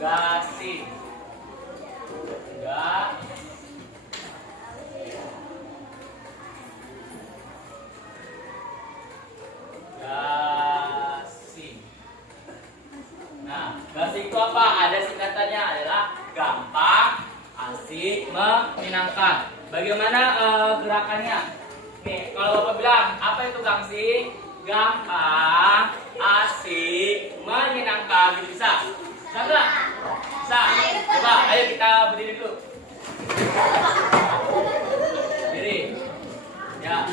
gasing. Gasing. Nah, gasing itu apa? Ada singkatannya adalah gampang, asik, menyenangkan. Bagaimana gerakannya? Nih, kalau Bapak bilang, apa itu gasing? Gampang, asik, menyenangkan. Gitu bisa? Bisa nggak? Bisa. Coba, ayo kita berdiri dulu. Berdiri. Ya.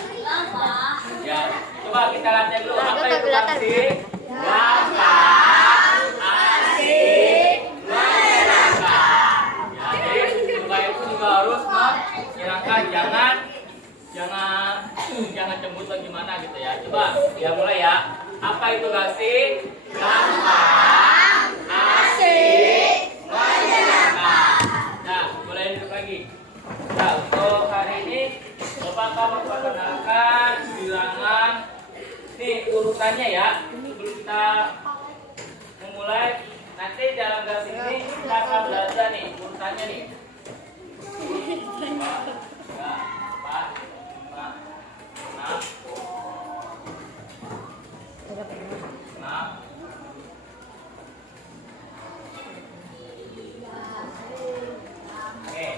Ya. Coba kita latihan dulu. Apa itu gasing? Gampang, asik, menyenangkan. Ya, jadi coba itu juga harus menyenangkan. Jangan cemburu atau gimana gitu ya. Coba, ya mulai ya. Apa itu gasing? Gampang, asik, menyenangkan. Nah, mulai duduk lagi. Nah, untuk hari ini Bapak akan memperkenalkan bilangan. Nih urutannya ya. Sebelum kita memulai, nanti dalam gasing ini kita akan belajar nih urutannya nih. 2, 3, 4, 5, 6, 6. Oke.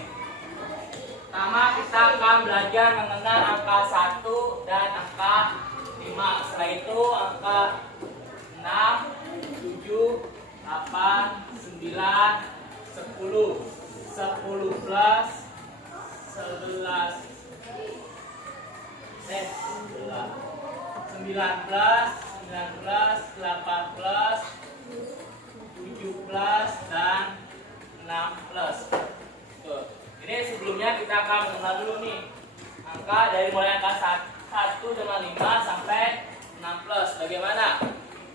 Pertama kita akan belajar mengenal angka 1 dan angka 5. Setelah itu angka 6, 7, 8, 9, 10, 10 plus 11, 19, 18, 17 dan 16. Tuh. Ini sebelumnya kita akan mengenal dulu nih angka dari mulai angka 1 dengan 5 sampai 6 plus. Bagaimana?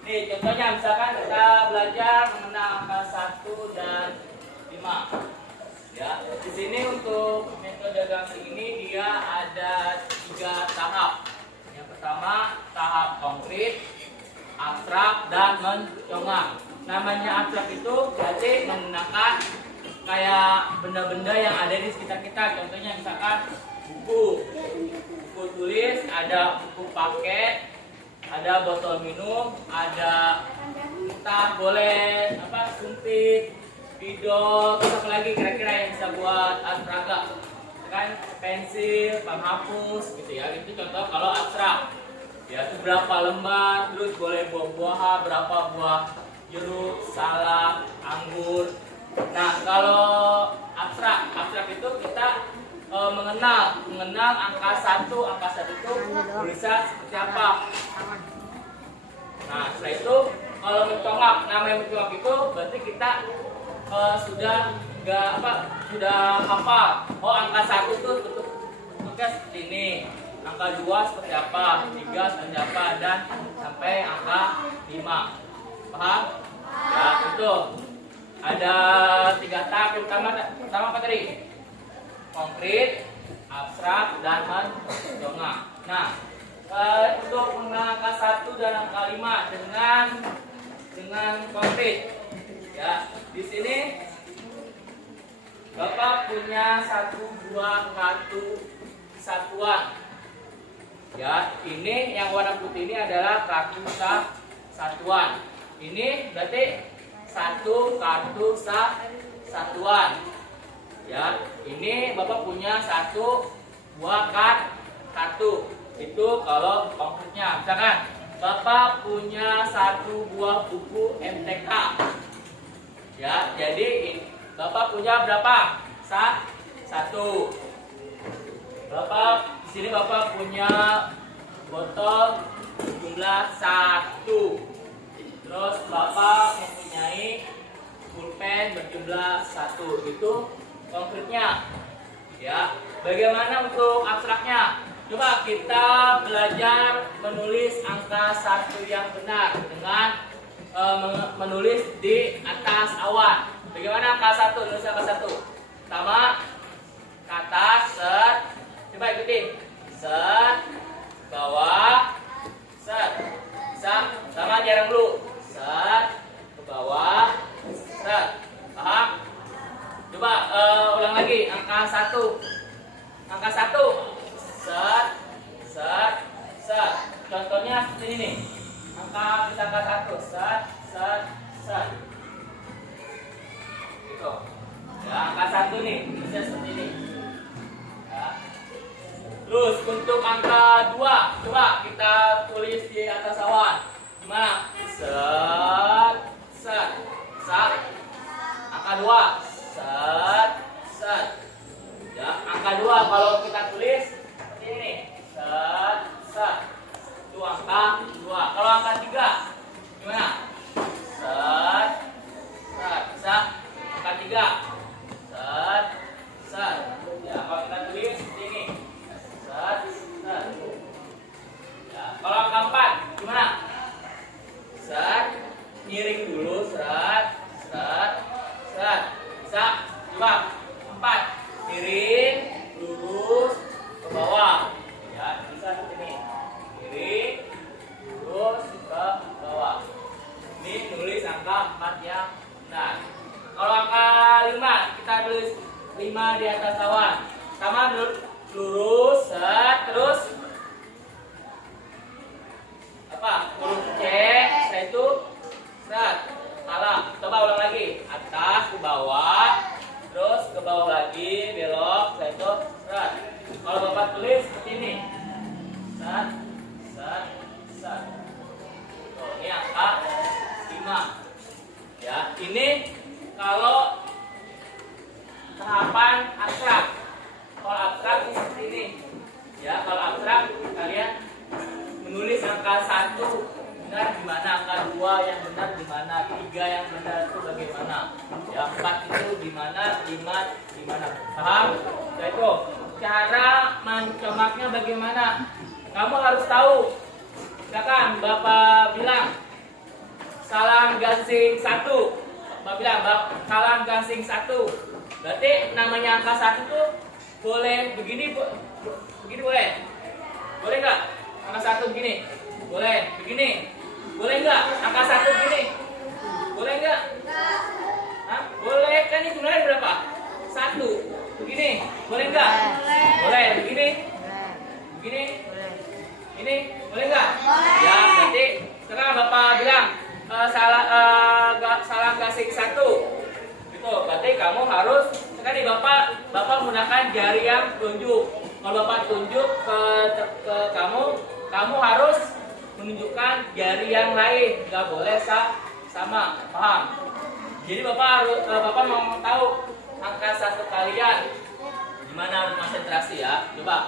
Nih contohnya misalkan kita belajar mengenal angka 1 dan 5. Ya, di sini untuk metode gasing ini dia ada 3 tahap. Yang pertama tahap konkret, abstrak, dan mencongak. Namanya abstrak itu berarti menggunakan kayak benda-benda yang ada di sekitar kita. Contohnya misalkan buku tulis, ada buku paket, ada botol minum, ada entah boleh suntik, spidol, terus apa lagi kira-kira yang bisa buat abstrak kan, pensil, penghapus gitu ya. Itu contoh kalau abstrak. Ya, itu berapa lembar, terus boleh buah-buahan, berapa buah jeruk, salak, anggur. Nah, kalau abstrak itu kita mengenal angka 1 itu tulisan seperti apa. Nah, setelah itu kalau mencongak, namanya mencongak itu berarti kita sudah hafal. Oh, angka 1 itu bentuknya seperti ini. Angka 2 seperti apa, 3 seperti apa, dan sampai angka 5. Paham? Ya, itu. Ada 3 tahap. Pertama apa tadi? Konkret, abstrak, dan mencongak. Nah, untuk mengenal angka 1 dan angka 5 dengan konkret. Ya, di sini Bapak punya 1 buah kartu satuan. Ya, ini yang warna putih ini adalah kartu satuan. Ini berarti 1 kartu satuan. Ya, ini Bapak punya 1 buah kartu. Itu kalau konkretnya. Misalkan Bapak punya 1 buah buku MTK. Ya, jadi Bapak punya berapa? 1. Bapak di sini Bapak punya botol jumlah 1. Terus Bapak mempunyai pulpen berjumlah 1. Itu konkretnya. Ya, bagaimana untuk abstraknya? Coba kita belajar menulis angka 1 yang benar dengan menulis di atas awan. Bagaimana angka 1? Nulis angka 1. Pertama, ke atas, set. Coba ikutin. Set, bawah, set. Bisa? Sama jarang dulu. Set, ke bawah, set. ini nih. Kita angkat satu, set, set, set. Gitu. Ya, angka satu nih, bisa seperti ini. Ya. Terus untuk angka 2, coba kita tulis di atas awan. Gimana? Set, set, set. Angka 2, set, set. Ya, angka 2 kalau kita tulis seperti ini nih. Set, set. Itu angka 2. Kalau angka 3 gimana? Set, set, bisa. Angka 3. Set, set. Ya, kalau kita tulis seperti ini. Set, set. Ya, kalau angka 4 gimana? Set, miring dulu, set, set, set. Bisa. Coba 4. Miring, lurus, ke bawah. Ya, bisa seperti ini. Miring, lurus, ke bawah. Ini tulis angka 4 yang benar. Kalau angka 5, kita tulis 5 di atas awan. Sama lurus, set, terus apa? Huruf C, setelah itu set. Salah. Coba ulang lagi. Atas ke bawah, terus ke bawah lagi, belok, setelah itu set. Kalau Bapak tulis seperti ini. Set, set, set. Tuh, ini angka 5. Ya, ini kalau tahapan abstrak. Kalau abstrak ini seperti ini. Ya, kalau abstrak kalian menulis angka 1 benar di mana, angka 2 yang benar di mana, 3 yang benar itu bagaimana. Ya, 4 itu di mana, 5 di mana. Paham? Ya, itu cara mencemaknya bagaimana? Kamu harus tahu. Misalkan Bapak bilang salam gansing 1. Bapak bilang salam gansing 1. Berarti namanya angka 1 tuh boleh begini, begini boleh? Boleh nggak? Angka 1 begini? Boleh. Begini? Boleh nggak? Angka 1 begini? Boleh nggak? Hah? Boleh. Kan ini sebenarnya berapa? 1. Begini? Boleh nggak? Boleh. Begini? Begini? Ini? Boleh nggak? Ya, berarti sekarang Bapak bilang salam gasing 1. Gitu. Berarti kamu harus sekali Bapak menggunakan jari yang tunjuk. Kalau Bapak tunjuk ke kamu harus menunjukkan jari yang lain. Nggak boleh sama. Paham? Jadi Bapak mau tahu angka 1 kalian gimana harus konsentrasi ya. Coba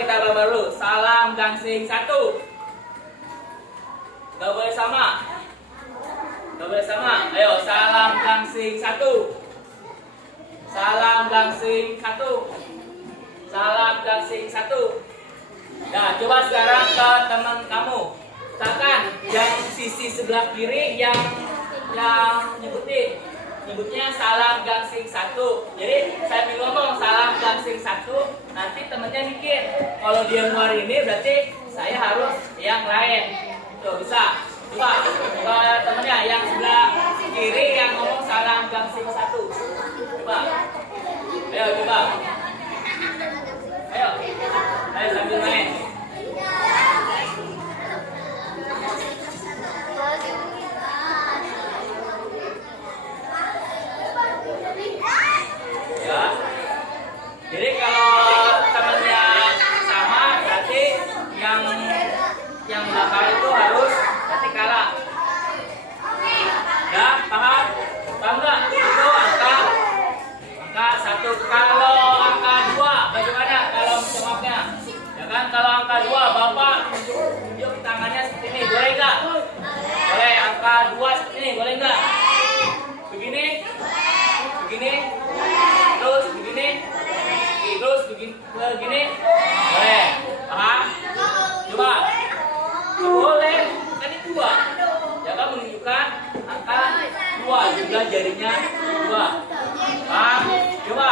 kita gambar dulu. Salam gansing 1. Gak boleh sama. Ayo, salam gansing 1. Salam gansing 1. Salam gansing 1. Nah, coba sekarang ke teman kamu. Misalkan yang sisi sebelah kiri yang nyebutnya salam gansing 1. Jadi saya ngomong salam gansing 1, nanti temennya mikir kalau dia keluar ini berarti saya harus yang lain. Tuh, bisa. Coba ke temennya yang sebelah kiri yang ngomong salam gansing 1. Coba. Ayo coba. Ayo sambil main. Ya. Jadi kalau temannya sama berarti yang belakang itu harus berarti kalah. Ya, paham? Paham nggak? Itu angka 1. Kalau angka 2 bagaimana kalau menjawabnya? Ya kan, kalau angka 2 Bapak tunjuk tangannya seperti ini, boleh nggak? Boleh. Angka 2 seperti ini, boleh nggak? Begini? Terus begini? Terus begini? Boleh. Paham? Coba. Boleh. Kan ini 2. Ya kan, menunjukkan angka 2 juga jarinya 2. Paham? Coba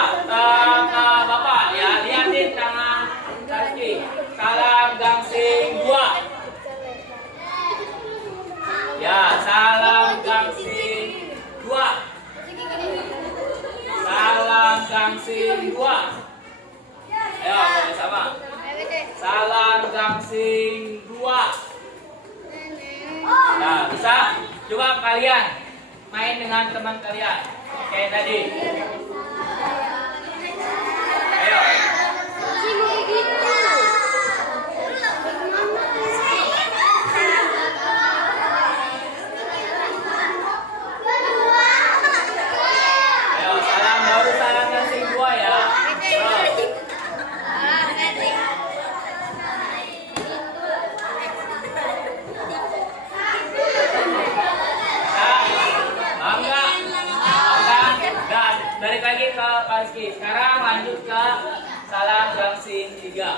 Bapak ya, lihatin tangan kaki. Salam gansing 2. Ya, salam gansing 2. Salam gansing 2. Ayo, boleh sama. Salam gansing 2. 2. Nah, bisa? Coba kalian main dengan teman kalian. Kayak tadi. Ayo. Sekarang lanjut ke salam gangsing 3. Ya.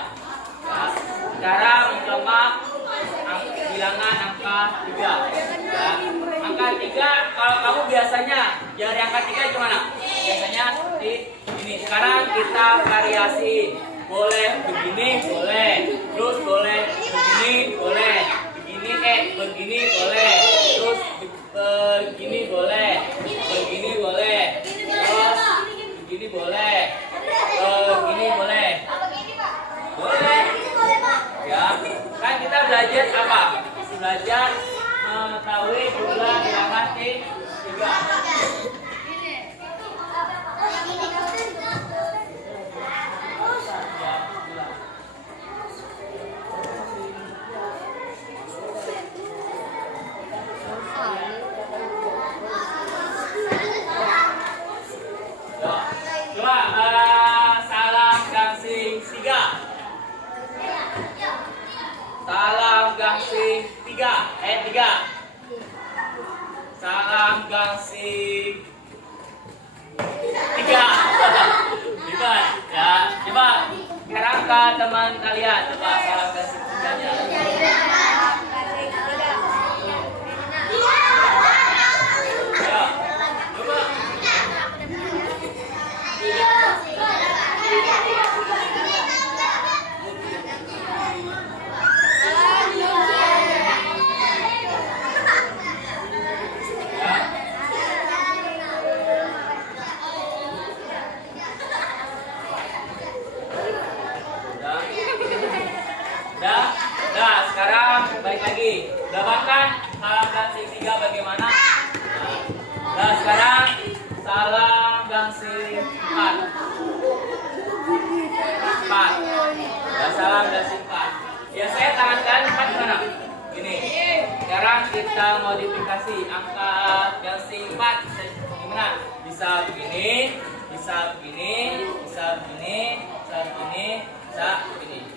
Sekarang mencoba bilangan angka 3. Ya. Angka 3 kalau kamu biasanya jari angka 3 gimana? Biasanya seperti ini. Sekarang kita variasi. Boleh begini, boleh. Terus boleh begini, boleh. Begini boleh. Terus begini boleh. Begini boleh. Terus begini boleh. Begini boleh. Boleh. Ya. Kan kita belajar apa? Belajar mengetahui jumlah bilangan 3. Salam gangsing 3. Salam gangsing 3. 3. Salam gangsing 3. Hebat ya. Coba sekarang ke teman kalian. Coba salam gangsing 3-nya. Sekarang balik lagi. Gambarkan salam gangsing 3 bagaimana? Nah, sekarang salam gangsing 4. 4. Ya, salam gangsing 4. Ya, saya tangan kalian 4 gimana? Gini. Sekarang kita modifikasi angka gangsing 4. Gimana? Bisa begini, bisa begini, bisa begini, bisa begini, bisa begini.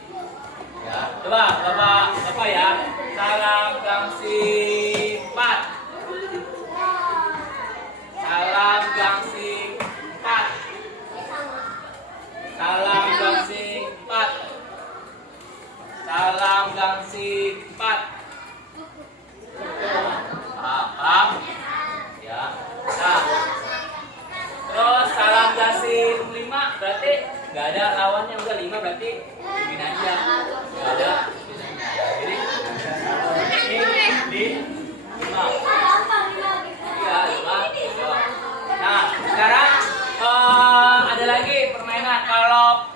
Ya, coba Bapak ya. Salam gangsing 4. Salam gangsing 4. Salam gangsing 4. Salam gangsing 4. Paham? Ya. Nah. Terus salam gangsing 5 berarti nggak ada lawannya, udah 5 berarti begini aja. Nggak ada. Jadi di 5. Ya, 5. Nah, sekarang ada lagi permainan kalau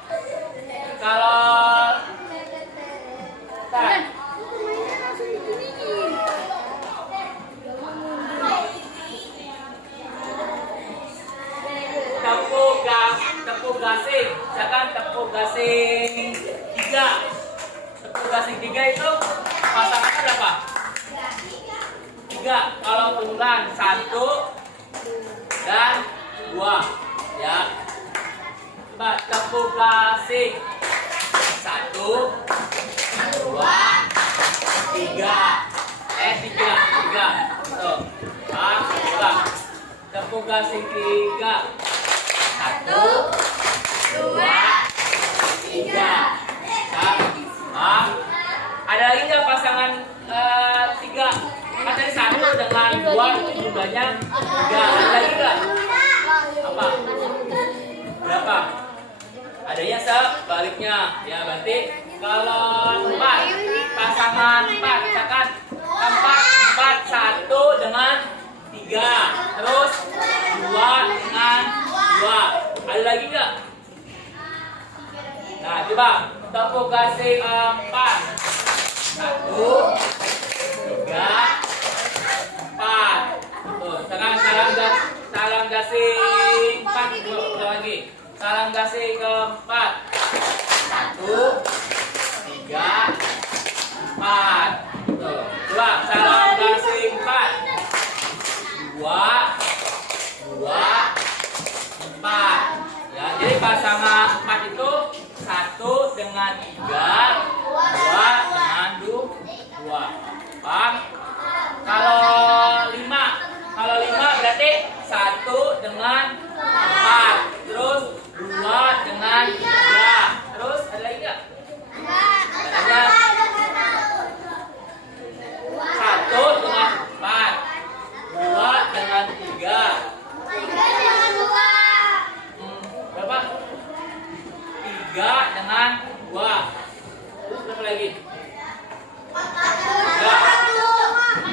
tepuk gasing, misalkan tepuk gasing 3. Tepuk gasing 3 itu pasangannya berapa? 3. Kalau tunggal 1 dan 2. Ya. Coba tepuk gasing 1, 2, 3. 3. Tuh. Coba tepuk gasing 3. 1, 2, 3. Ada lagi nggak pasangan 3? Kan tadi 1 dengan 2 jumlahnya 3. Ada lagi nggak? Apa? Berapa? Adanya sebaliknya. Ya, berarti kalau 4 pasangan 4, misalkan 4, 1 dengan 3, terus 2 dengan 2. Ada lagi nggak? Nah, coba tepuk gasing 4. 1, 3, 4. Tuh, sekarang salam gasing 4 lagi. Salam gasing keempat. 1, 3, 4. Tuh, coba salam gasing 4. 2, 4. Ya, jadi pasangan 4 itu 1 dengan 3, 2 dengan 2. Paham? Kalau 5 berarti 1 dengan 4, terus 2 dengan 3. Terus ada lagi nggak? Ada 1 dengan 4, 2 dengan 3. Berapa? 3 dengan 2. Terus berapa lagi?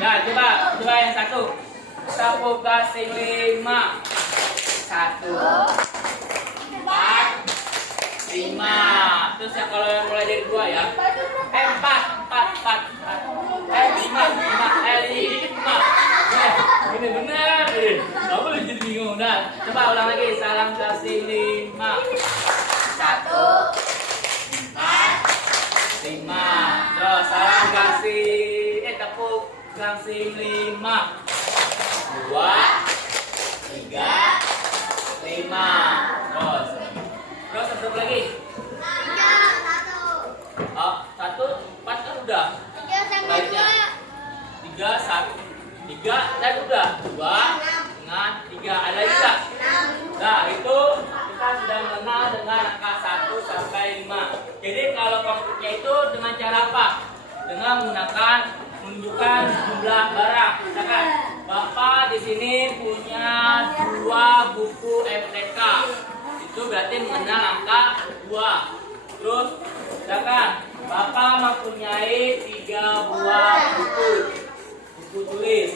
Nah, coba yang 1. Sapu gasing 5. 1, 4, 5. Terus ya kalau yang mulai dari 2 ya. 4. 5. Ini benar. Kamu jadi bingung dah. Coba ulang lagi. Salam gasing 5. 1, 4, 5. Terus salam gasing tepuk gasing 5. 2, 3, 5. Terus berapa lagi? 1, 4 kan udah. Baiknya 3, 3 dan udah 2 dengan 3. Ada lagi nggak? Nah, itu kita sudah mengenal dengan angka 1 sampai 5. Jadi kalau komputernya itu dengan cara apa? Dengan menggunakan menunjukkan jumlah barang. Misalkan Bapak di sini punya 2 buku MTK. Itu berarti mengenal angka 2. Terus misalkan Bapak mempunyai 3 buah buku tulis.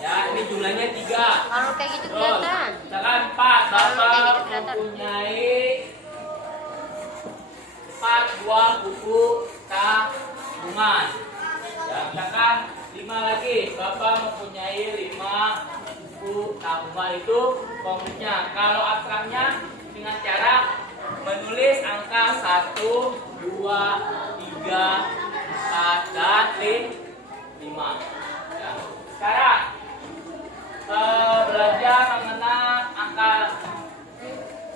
Ya, ini jumlahnya 3. Kalau kayak gitu Terus kelihatan. misalkan 4, Bapak mempunyai 4 buah buku tabungan. Ya, misalkan 5 lagi, Bapak mempunyai 5 buku tabungan. Itu konkretnya. Kalau abstraknya dengan cara menulis angka 1, 2, 3, 4, dan 5. Ya. Sekarang belajar mengenal angka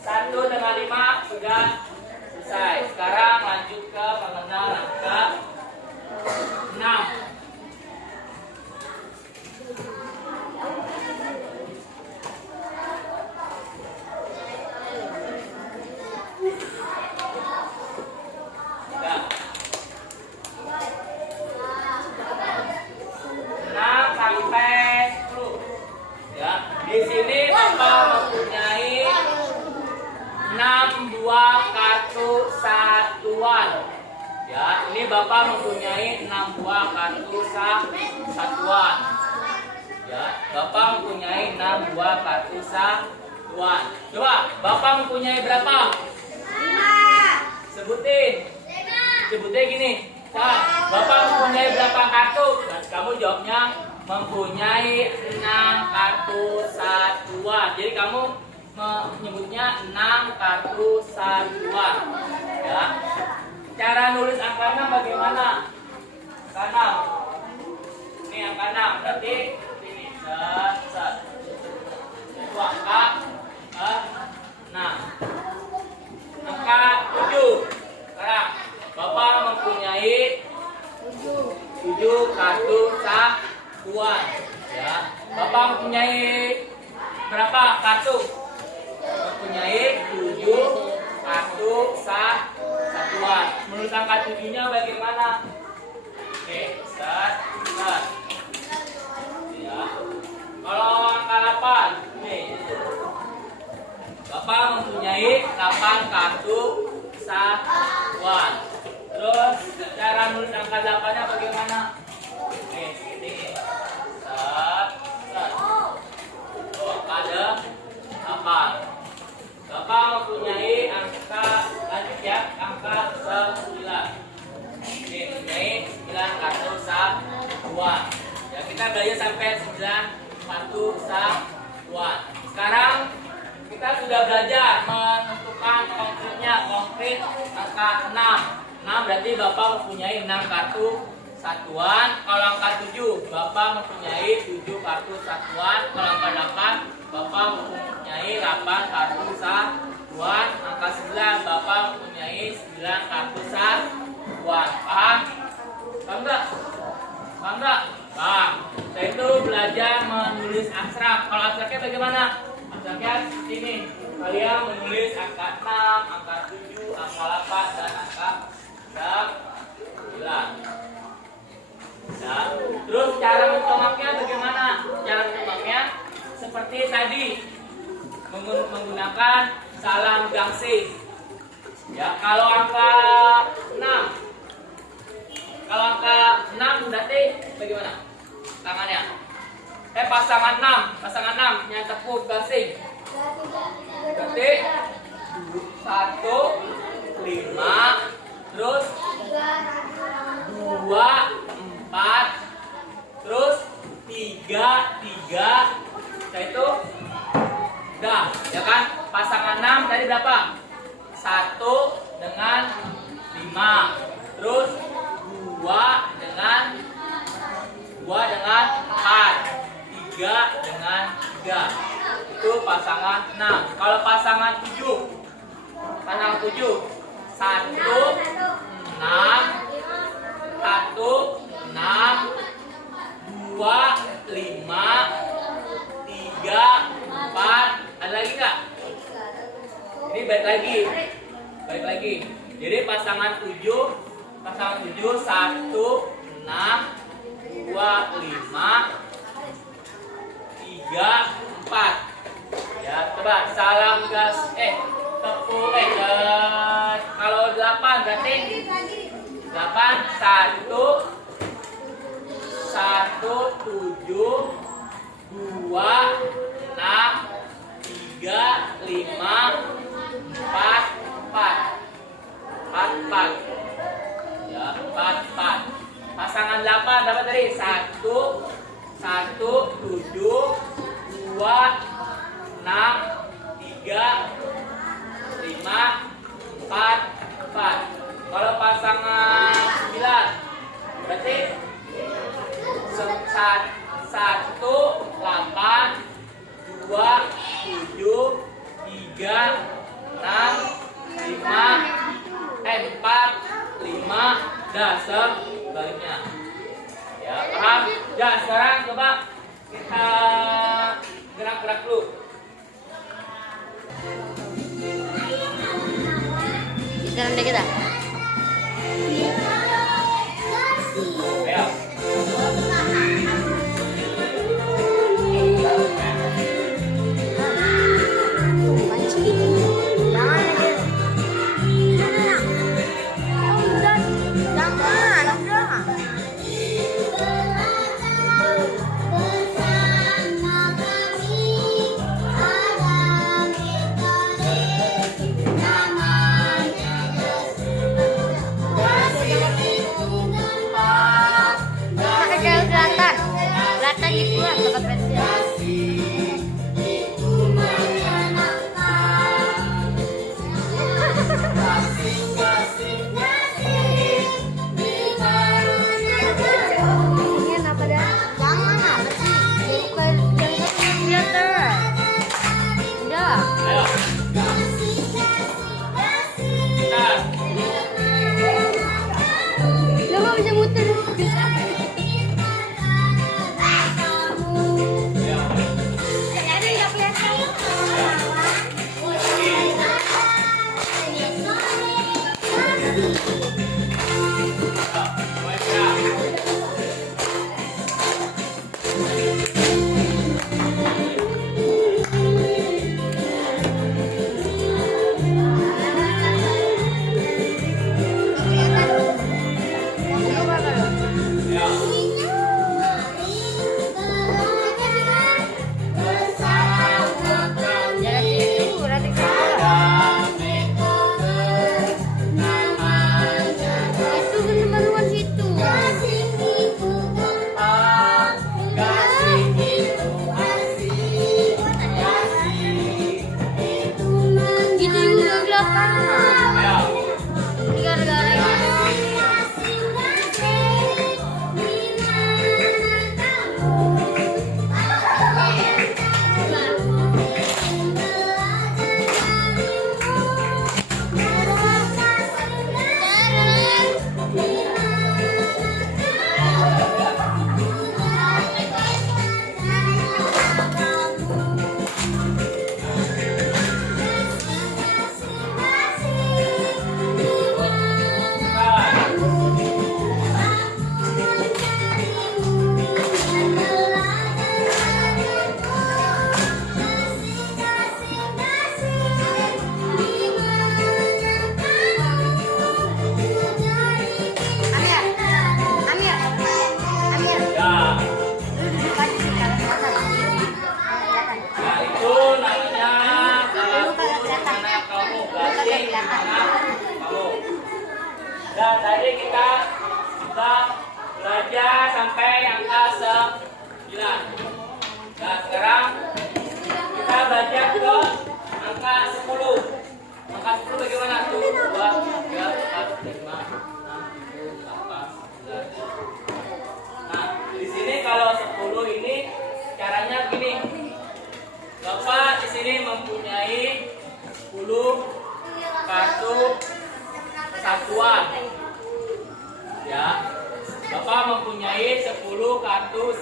1 dengan 5 sudah selesai. Sekarang lanjut ke mengenal angka 6. Di sini Bapak mempunyai 6 buah kartu satuan. Ya, ini Bapak mempunyai 6 buah kartu satuan. Ya, Bapak mempunyai 6 buah kartu satuan. Coba, Bapak mempunyai berapa? 5. Sebutin. Sebutnya gini. Nah, Bapak mempunyai berapa kartu? Nah, kamu jawabnya mempunyai 6 kartu satuan. Jadi kamu menyebutnya 6 kartu satuan. Ya. Cara nulis angka 6 bagaimana? Angka 6. Ini angka 6. Berarti ini set. Itu angka 6. Angka 7. Sekarang Bapak mempunyai 7 kartu satuan. Ya. Bapak mempunyai berapa kartu? Mempunyai 7 kartu satuan. Menurut angka 7-nya bagaimana? Oke, set. Ya. Kalau angka 8, nih. Bapak mempunyai 8 kartu satuan. Terus cara nulis angka 8-nya bagaimana? Oke, ini. Set. Tuh, ada 8. Bapak mempunyai angka lanjut ya, angka 9. Ini mempunyai 9 satu satuan. Sekarang kita sudah belajar menentukan konkret angka 6. 6 berarti Bapak mempunyai 6 kartu satuan. Kalau angka 7 Bapak mempunyai 7 kartu satuan. Kalau angka 8 Bapak mempunyai 8 kartu satuan. Angka 9 Bapak mempunyai 9 kartu satuan. Paham? Paham enggak? Paham enggak? Paham. Setelah itu belajar menulis aksara. Kalau aksaranya bagaimana? Aksaranya seperti ini. Kalian menulis angka 6, angka 7, angka 8 dan angka 9. Ya. Terus cara mencomaknya bagaimana? Cara mencomaknya seperti tadi, menggunakan salam gangsing. Ya, kalau angka 6 berarti bagaimana? Tangannya. Pasangan 6 yang tepuk gangsing. Berarti 1 5 terus 2 4 terus 3 setelah itu udah ya kan. Pasangan 6 tadi berapa? 1 dengan 5 terus 2 dengan 4 3 dengan 3 itu pasangan 6. Kalau pasangan 7 1 6 2 5 3 4 ada lagi nggak? Ini balik lagi. Jadi pasangan 7 1 6 2 5 3 4 ya. Coba salam gas tepuk kalau 8 berarti 8 1 7 2 6 3 5 4 4 ya 4 pasangan 8 dapat tadi 1 7 2 6 3 5 4 Kalau pasangan 9 berarti 1 8 2 7 3 6 5 4 5 dan sebaliknya. Ya, paham? Ya, sekarang coba kita gerak-gerak dulu. Sekarang deh kita. Ayo. sini mempunyai 10 kartu satuan. Ya. Bapak mempunyai 10 kartu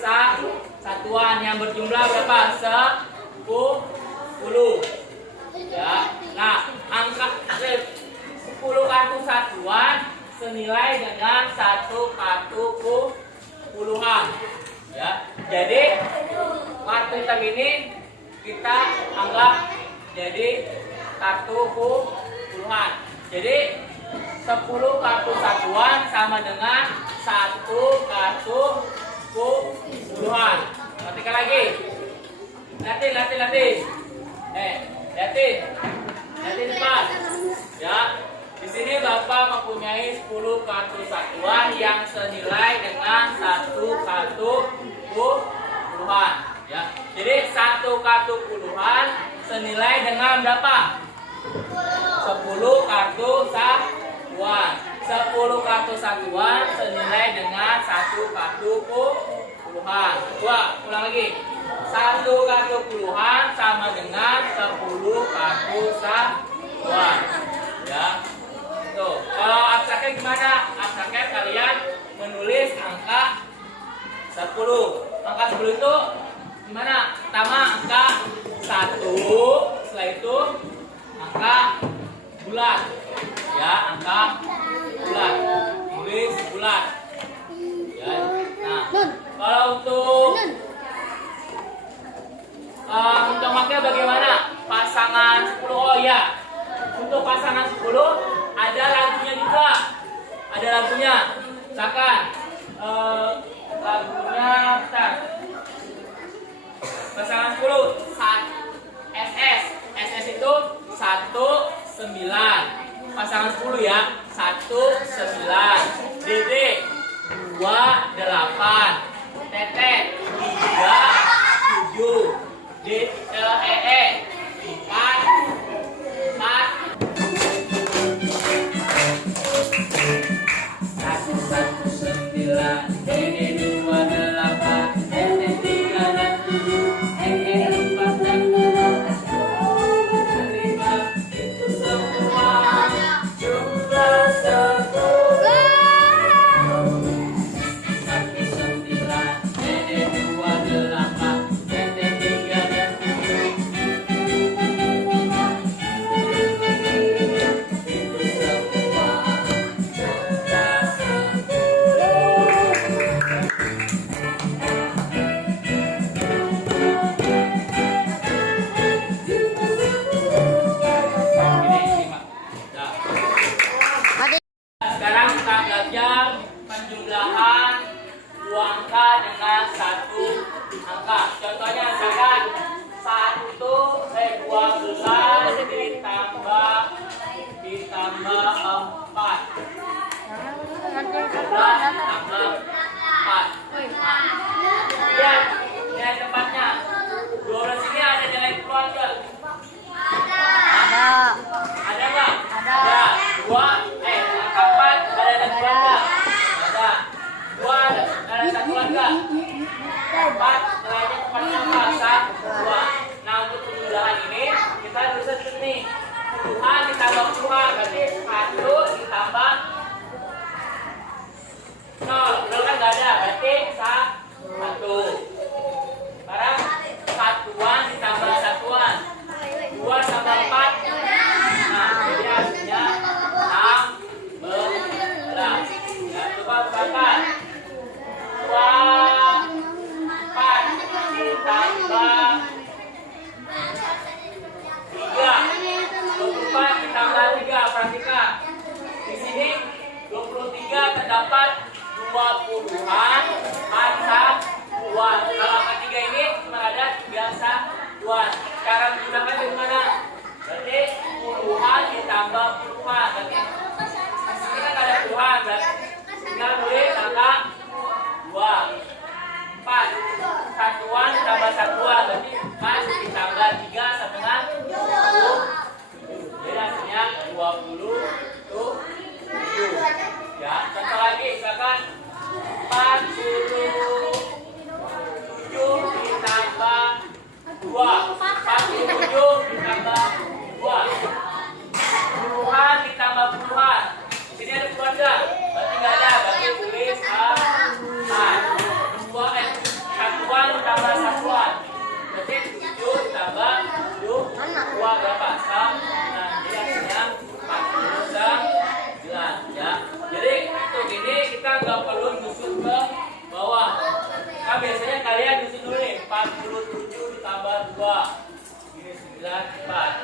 satuan yang berjumlah berapa? 10. Ya. Nah, angka 10 kartu satuan senilai dengan 1 kartu puluhan. Ya. Jadi kartu hitam ini kita anggap jadi kartu puluhan. Jadi 10 kartu satuan sama dengan 1 kartu puluhan. Perhatikan lagi. Lihatin. Lihatin depan. Ya. Di sini Bapak mempunyai 10 kartu satuan yang senilai dengan 1 kartu puluhan. Ya. Jadi 1 kartu puluhan senilai dengan berapa? 10 kartu satuan. 10 kartu satuan senilai dengan 1 kartu puluhan. Ulang lagi. 1 kartu puluhan sama dengan 10 kartu satuan. Ya. Tuh, kalau abstraknya gimana? Abstraknya kalian menulis angka 10. Angka 10 itu gimana? Pertama angka 1, setelah itu angka bulat. Ya, angka bulat. Tulis bulat. Ya. Nah, kalau untuk maknya bagaimana? Pasangan 10. Oh ya. Untuk pasangan 10 ada lagunya juga. Ada lagunya. Misalkan lagunya bentar. Pasangan 10 SS. SS itu 19. Pasangan 10 ya. 19. DD 28. Tetet 37. DLEE 4. Sekarang kita belajar penjumlahan 2 angka dengan 1 angka. Contohnya misalkan 12 ditambah 4. 12 tambah 4. Lihat tempatnya. 12 ini ada nilai puluhan nggak? Ada nggak? Ada. 2 kapan ada nilai puluhan nggak? Ada. 2 ada satuan nggak? 4 nilainya tempatnya apa? 2. Nah, untuk penjumlahan ini kita bisa tulis nih. Puluhan ditambah puluhan berarti 1 ditambah 0. 0 kan nggak ada, berarti 1. Sekarang satuan ditambah satuan. 2 tambah 4. Nah, jadi hasilnya 16. Ya, coba bukakan. 4 ditambah 3. 24 ditambah 3. Perhatikan. Di sini 23 terdapat 2 puluhan 4 satuan. Kalau angka 3 ini cuma ada 3 satuan. Cara menggunakan bagaimana? Berarti puluhan ditambah puluhan. Berarti di sini kan ada puluhan. Berarti tinggal tulis angka 2. 4 satuan ditambah satuan. Berarti 4 ditambah 3 sama dengan 20. Jadi hasilnya 27. Ya, contoh lagi misalkan 47 ditambah 2. 47 ditambah 2. Puluhan ditambah puluhan. Di sini ada puluhan nggak? Berarti nggak ada. Berarti tulis satuan ditambah satuan. Berarti 7 ditambah 7. 2 berapa? 9. Jadi hasilnya 49 ya. Jadi untuk ini kita nggak perlu nyusun ke bawah. Nah, biasanya kalian nyusun dulu nih. 47 ditambah 2. Ini 94.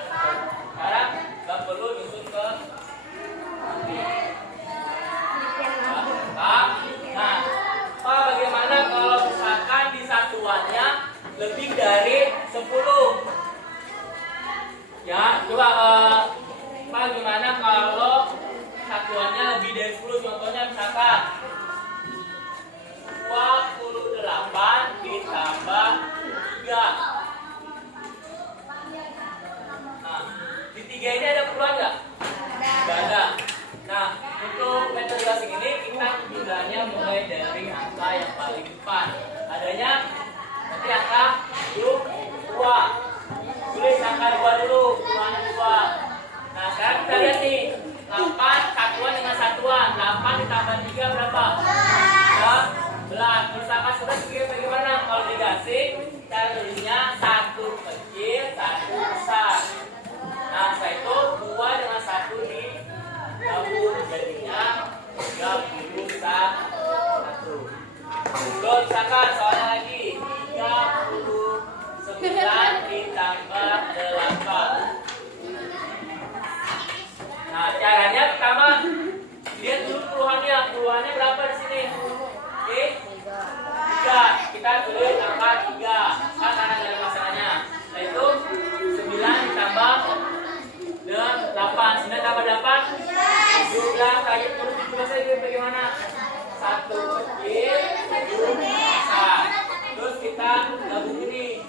Sekarang nggak perlu nyusun ke Nah, bagaimana kalau misalkan di satuannya lebih dari 10? Ya, coba gimana kalau satuannya lebih dari 10? Contohnya misalkan 28 ditambah 3. Nah, di 3 ini ada puluhan nggak? Nggak ada. Nah, untuk metode asing ini kita jumlahnya mulai dari angka yang paling depan. Adanya nanti angka 2. Tulis angka 2 dulu, puluhannya 2. Nah, sekarang kita lihat nih, 8 satuan dengan satuan. 8 ditambah 3 berapa? 11. Misalkan sudah segini bagaimana? Kalau digasing, cara tulisnya 1 kecil, 1 besar. Nah, setelah itu 2 dengan 1 digabung jadinya 31. Terus misalkan soalnya lagi 39 ditambah 8. Nah, caranya pertama lihat dulu puluhannya. Puluhannya berapa di sini? Oke, 3. Kita tulis angka 3. Kan karena ada masalahnya. Nah, itu 9 ditambah 8. 9 tambah 8 17. Kayu terus 17 lagi bagaimana? 1 kecil, 7 besar. Terus kita gabung ini.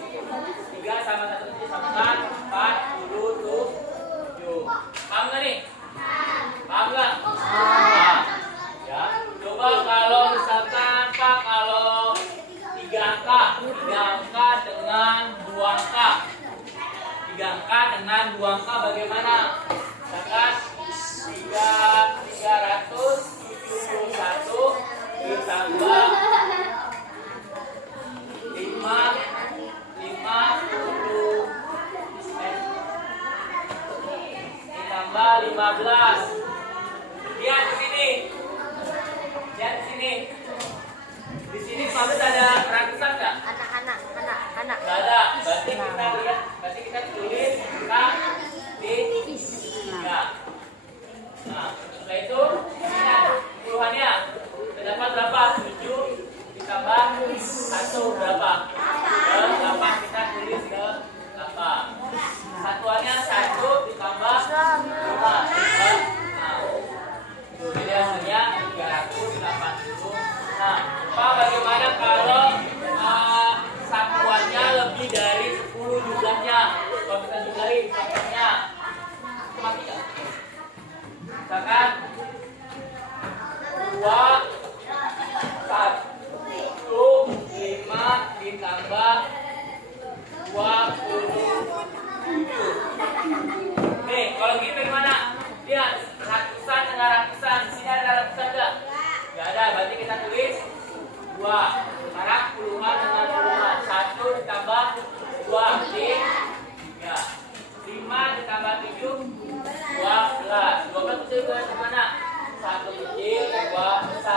3 sama 1 kecil sama 47. Paham nggak nih? Paham nggak? Ya. Coba kalau misalkan Pak, kalau 3 angka dengan 2 angka. 3 angka dengan 2 angka bagaimana? Misalkan 371 ditambah 15. Lihat di sini. Lihat di sini. Di sini 15 ada ratusan nggak? Anak. Nggak ada. Berarti kita lihat. Berarti kita tulis K di 3. Nah, setelah itu lihat puluhannya. Terdapat berapa? 7 ditambah 1 berapa? 8. Kita tulis ke 8. Satuannya 1 ditambah 5. Nah, jadi hasilnya 380. Nah, Pak, bagaimana kalau satuannya lebih dari 10 jumlahnya? Kalau kita jumlahin satuannya mati nggak? Misalkan 2 1 5 ditambah 27. Nih, kalau gini bagaimana? Lihat, ratusan dengan ratusan. Di sini ada ratusan nggak? Nggak ada. Berarti kita tulis 2. Sekarang puluhan dengan puluhan. 1 ditambah 2 jadi 3. 5 ditambah 7 12. 12 itu ke mana? 1 kecil, 2 besar.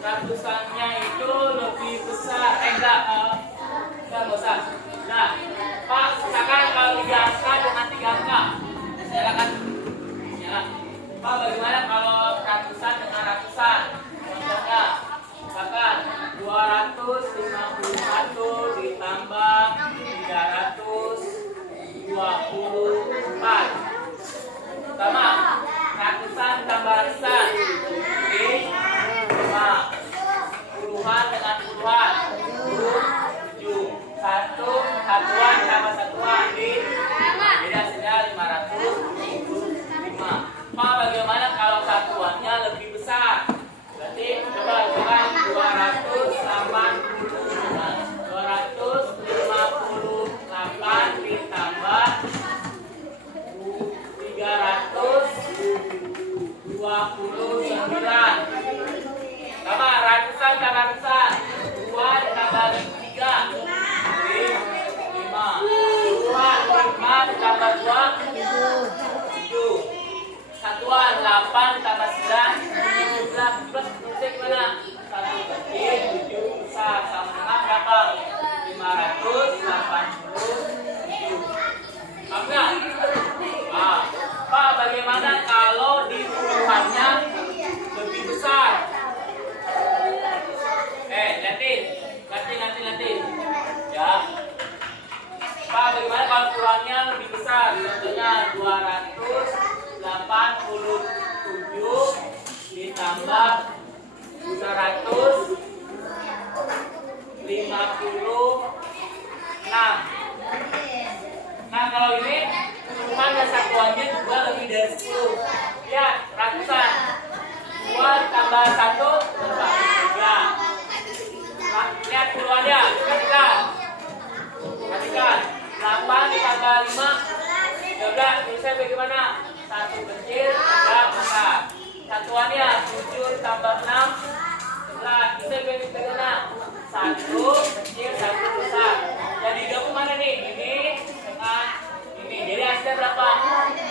ratusannya itu lebih besar. Enggak usah. Nah, Pak, silakan kalau 3 angka dengan 3 angka. Silakan. Ya. Pak, bagaimana kalau ratusan dengan ratusan? Contohnya, misalkan 251 ditambah 324. Pertama, ratusan tambah ratusan. Oke. 5. Puluhan dengan puluhan. 7. Satuan tambah satuan. Jadi hasilnya 525. Pak, bagaimana kalau satuannya lebih besar? Berarti coba 258 ditambah 329. Sama ratusan tambah ratusan. 2 ditambah 3. 5. 5 ditambah 2. 7. Satuan 8 ditambah 9. 17 plus musik mana? 1 kecil 7 besar sama dengan berapa? 587. Apa? Pak, bagaimana kalau di puluhannya lebih besar? Lihatin. Ya. Pak, bagaimana kalau puluhannya lebih besar? Contohnya 287 ditambah 156. Nah, kalau ini puluhan dan satuannya juga lebih dari 10. Lihat, ratusan. 2 tambah 1 berapa? 3. Lihat puluhannya, perhatikan. 8 ditambah 5 12. Tulisnya bagaimana? 1 kecil, 3 besar. Satuannya 7 tambah 6 11. Tulisnya bagaimana? 1 kecil, 1 besar. Jadi gabung mana nih? Ini dengan ini. Jadi hasilnya berapa?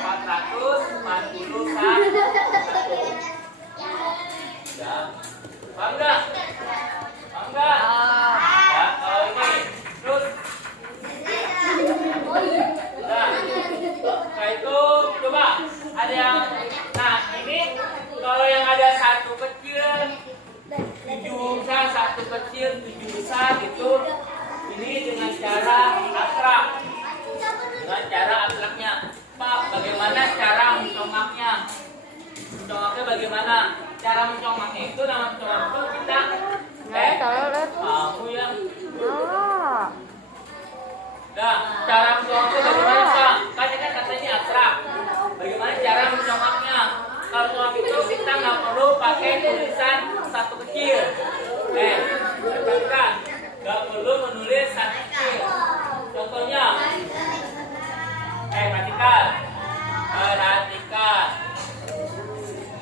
441. Ya. Paham nggak? Ya, kalau ini terus. Nah, setelah itu coba ada yang. Nah, ini kalau yang ada 1 kecil 7 besar, 1 kecil 7 besar itu. Ini dengan cara akrab. Dengan cara akrabnya. Pak, bagaimana cara mencongaknya? Mencongaknya bagaimana? Cara mencongaknya itu, nama mencongak itu kita kamu ya. Nah, cara mencongaknya bagaimana, Pak? Kan katanya akrab. Bagaimana cara mencongaknya? Kalau mencongak itu kita nggak perlu pakai tulisan 1 kecil. Perhatikan. Gak perlu menulis 1 kecil. Contohnya, perhatikan.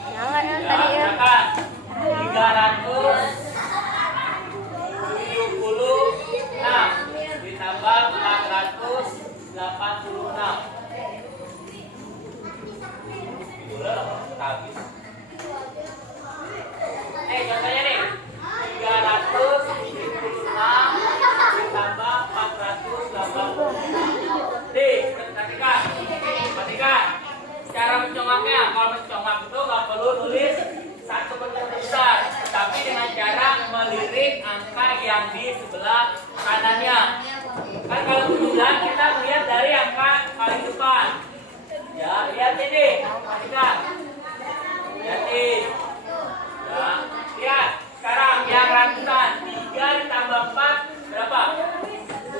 Ya, misalkan 376 ditambah 486. Udah habis. Contohnya nih. 376 ditambah 480. Perhatikan. Cara mencongaknya, kalau mencongak itu nggak perlu nulis 1 bentuk besar, tapi dengan cara melirik angka yang di sebelah kanannya. Kan kalau 9 kita melihat dari angka paling depan. Ya, lihat ini. Perhatikan. Lihatin. Ya, lihat. Sekarang yang ratusan 3 ditambah 4 berapa?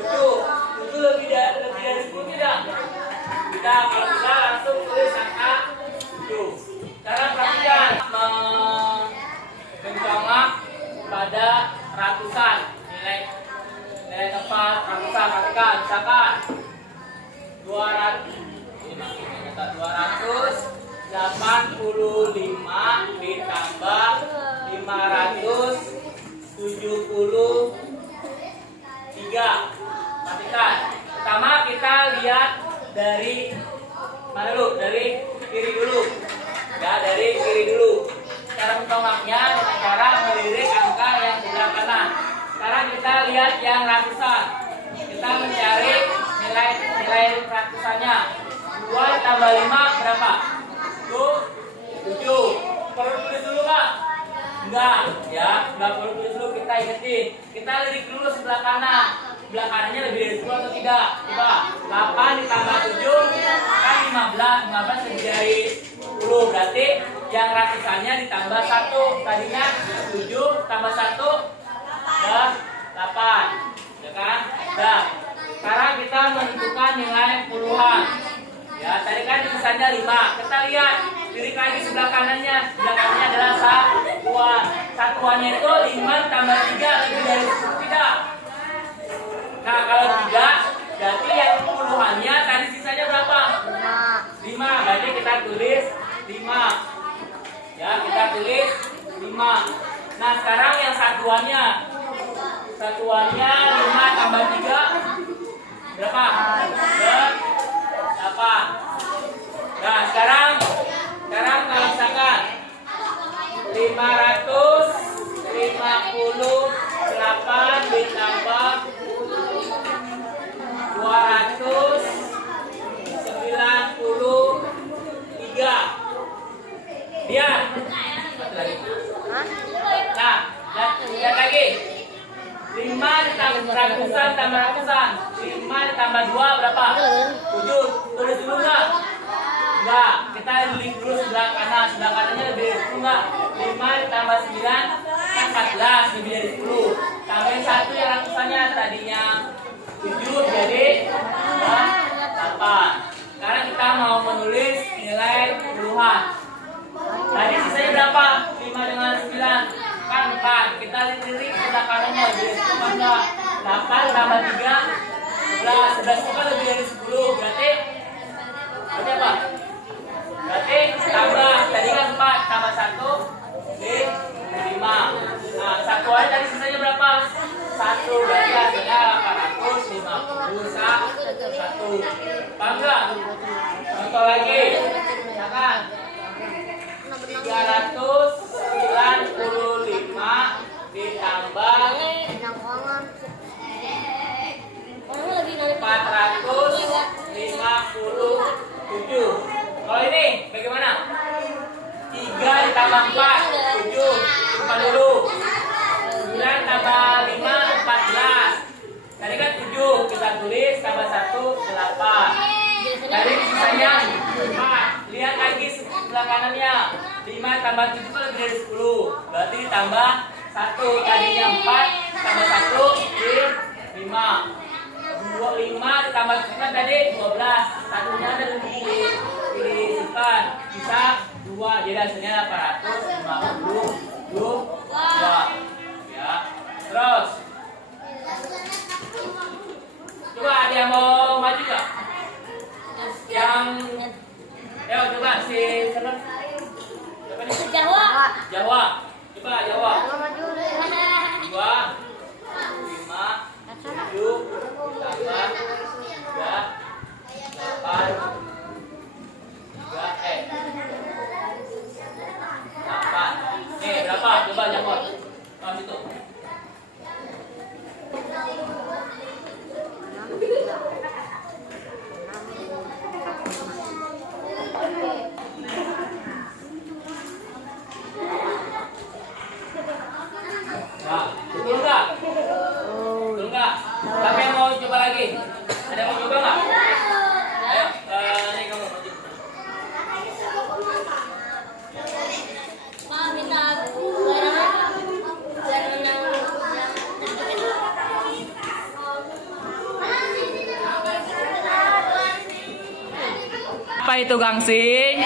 7. 7 lebih dari 10 tidak? Tidak, kalau tidak langsung tulis angka 7. Sekarang perhatikan mencongak pada ratusan. Nilai tepat ratusan. Perhatikan, misalkan 285 ditambah 573. Perhatikan. Pertama kita lihat dari mana dulu? Dari kiri dulu. Ya, dari kiri dulu. Cara mencongaknya dengan cara melirik kita lihat yang ratusan. Kita mencari nilai ratusannya. 2 tambah 5 berapa? 7. Perlu tulis dulu nggak? Enggak, ya. Nggak perlu tulis dulu, kita ingetin. Kita lirik dulu sebelah kanan. Sebelah kanannya lebih dari 10 atau tidak? Coba. 8 ditambah 7 kan 15. 15 lebih dari 10. Berarti yang ratusannya ditambah 1. Tadinya 7 tambah 1 udah 8. Ya kan? Nah, sekarang kita menentukan nilai puluhan. Ya, tadi kan tulisannya 5. Kita lihat lirik lagi sebelah kanannya. Sebelah kanannya adalah satuan. Satuannya itu 5 tambah 3 lebih dari 10 tidak? Nah, kalau tidak, berarti yang puluhannya tadi sisanya berapa? 5. Berarti kita tulis 5. Ya, kita tulis 5. Nah, sekarang yang satuannya. Satuannya 5 tambah 3 berapa? 8. Nah, sekarang kalau misalkan 558 ditambah 293. Lihat. Satu lagi. Nah, lihat lagi. 5 ditambah ratusan tambah ratusan. 5 ditambah 2 berapa? 7. Tulis dulu nggak? Enggak. Kita lirik dulu sebelah kanan. Sebelah kanannya lebih dari 10 nggak? 5 ditambah 9 kan 14 lebih dari 10. Tambahin 1 yang ratusannya tadinya 7 jadi 8. Sekarang kita mau menulis nilai puluhan. Tadi sisanya berapa? 5 dengan 9 kan 4. Kita lirik sebelah kanannya lebih dari 10 kan? 8 tambah 3 11. 11 itu kan lebih dari 10. Berarti apa? Berarti tambah. Tadi kan 4 tambah 1 jadi 5. Nah, satuannya tadi sisanya berapa? 1. Berarti hasilnya 851. Paham nggak? Contoh lagi. Misalkan 395 ditambah 457. Kalau ini bagaimana? 3 ditambah 4 7. Simpan dulu. 9 tambah 5 14. Tadi kan 7. Kita tulis tambah 1 8. Tadi sisanya 4. Lihat lagi sebelah kanannya. 5 tambah 7 kan lebih dari 10. Berarti ditambah 1. Tadinya 4 tambah 1 jadi 5. 5 ditambah 9 tadi 12. Satunya ada disimpan. Bisa 2. Jadi hasilnya 852. Ya. Terus. Coba ada yang mau maju nggak? Yang ayo coba si siapa nih? Jawa. Coba Jawa. 2 5 7 tambah 3 8 8. Nih berapa? Coba jawab. Kamu itu. Nah, betul nggak? Betul nggak? Siapa yang mau coba lagi? Ada yang mau coba nggak? Ayo, ini kamu maju. Apa itu gangsing?